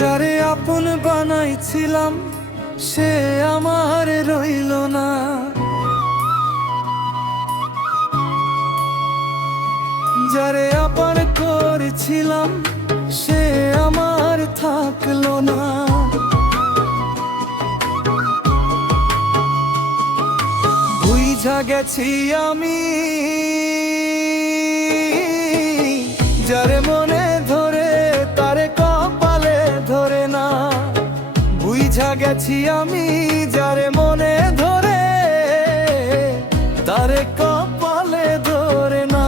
যারে আপন বানাইছিলাম সে আমার রইল না, যারে আপন করেছিলাম সে আমার থাকলো না। বুঝা গেছি আমি যারে মনে ধরে তারে কপালে ধরে না। বুঝা গেছি আমি যারে মনে ধরে তারে কপালে ধরে না।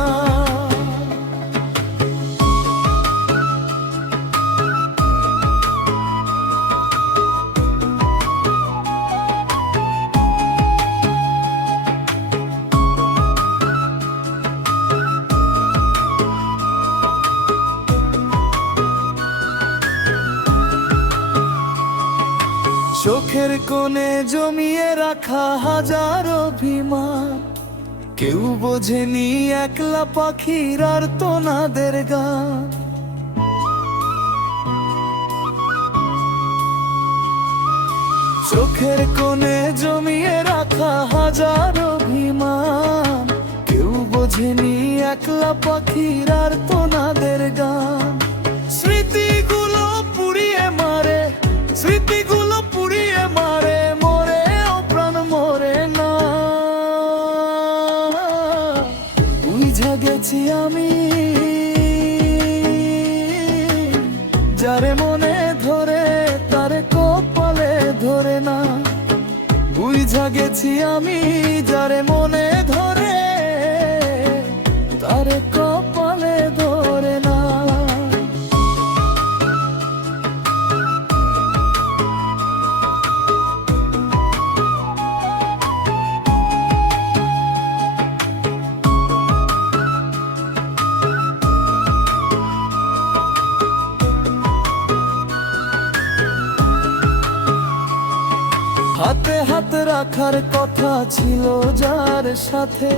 চোখের কোণে জমিয়ে রাখা হাজার অভিমান, কেউ বোঝেনি একলা পাখির আর্তনাদের গান। চোখের কোণে জমিয়ে রাখা হাজার অভিমান, কেউ বোঝেনি একলা পাখির আর্তনাদের গান। স্মৃতিগুলো পুড়িয়ে মারে, স্মৃতিগুলো পুড়িয়ে মারে, মরে ও প্রাণ মরে না। বুঝা গেছি আমি যারে মনে ধরে তারে কপালে ধরে না। বুঝা গেছি আমি যারে মনে ধরে তারে কপালে ধরে না। হাতে হাত রাখার কথা ছিল যার সাথে,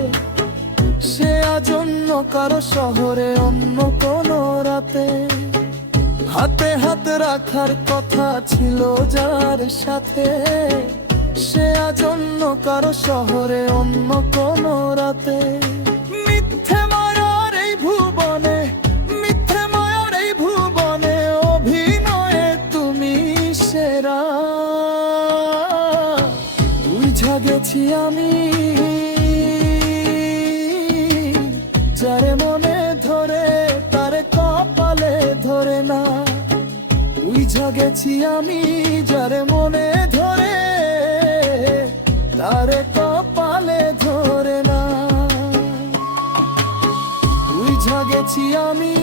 সে আজ অন্য কারো শহরে অন্য কোনো রাতে। হাতে হাত রাখার কথা ছিল যার সাথে, সে আজ অন্য কারো শহরে অন্য কোনো রাতে। মিথ্যে মায়ার এই ভুবনে, মিথ্যে মায়ার এই ভুবনে অভিনয়ে তুমি সেরা। বুঝা গেছি আমি যারে মনে ধরে তারে কপালে ধরে না। বুঝা গেছি আমি যারে মনে ধরে তারে কপালে ধরে না। বুঝা গেছি আমি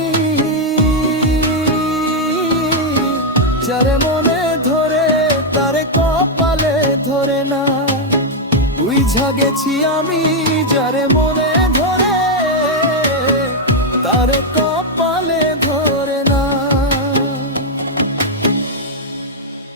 যারে মনে ধরে তারে কপালে ধরে না। বুঝা গেছি আমি যারে মনে